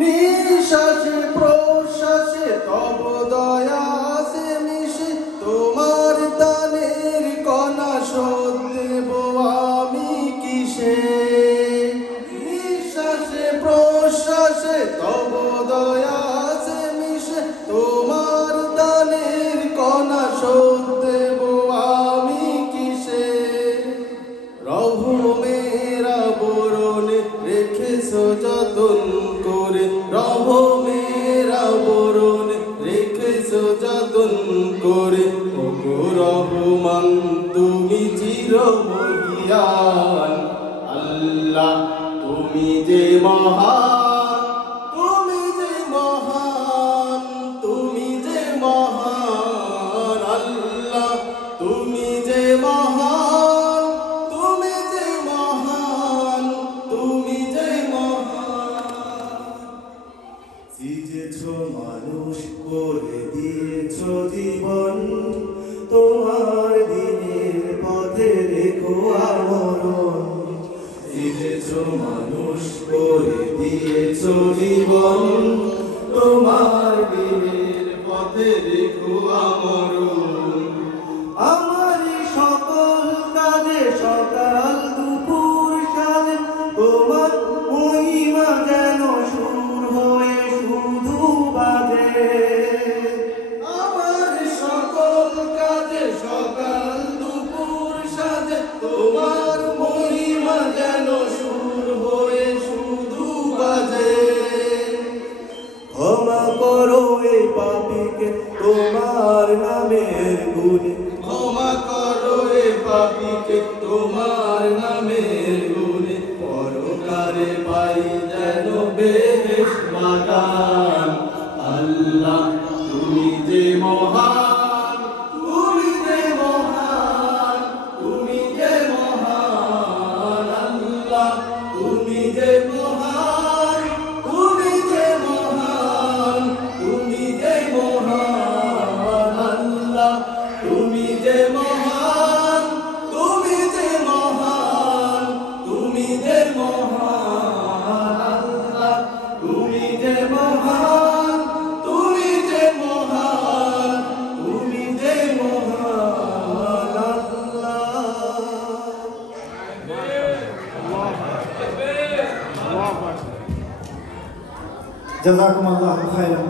নিঃশ্বাসে প্রশ্বাসে তব দয়া আছে মিশে, তোমার দানের কণা শোধ দেব আমি কিসে। নিঃশ্বাসে প্রশ্বাসে তব দয়া আছে মিশে, তোমার দানের কণা শোধ দেব আমি কিসে। রহমের আবরণে রেখেছো যতন করে, রহমের আবরণে রেখেছো যতন করে। ওগো রহমান তুমি চিরমহিয়ান, আল্লাহ তুমি যে মহান, তুমি যে মহান, তুমি যে মহান। আল্লাহ তুমি যে মহান, তুমি যে মহান, তুমি যে মহান। সৃজেছো মানুষ করে দিয়েছো জীবন, তোমার দিনের পথে রেখো আমরণ। সৃজেছো মানুষ করে দিয়েছো জীবন, তোমার দিনের পথে রেখো আমরণ। আমারই সকল কাজে সকাল দুপুর সাজে, তোমার মহিমা যেন সুর হয়ে শুধু বাজে। আমার সকল কাজে সকাল দুপুর সাজে, তোমার মহিমা যেন সুর হয়ে শুধু বাজে। ক্ষমা করো এই পাপীকে তোমার নামের গুণে, ক্ষমা করো এ পাপীকে তোমার নামের গুণে। পরকালে পাই যেন বেহেশত বাগান। আল্লাহ তুমি যে মহান, তুমি যে মহান, তুমি যে মহান। আল্লাহ তুমি যে মহান, তুমি যে মহান, তুমি যে মহান। আল্লাহ তুমি যে মহান, তুমি যে মহান, তুমি যে মহান। আল্লাহ তুমি যে মহান, তুমি যে মহান, তুমি যে মহান। জাযাকুমুল্লাহু খায়রান।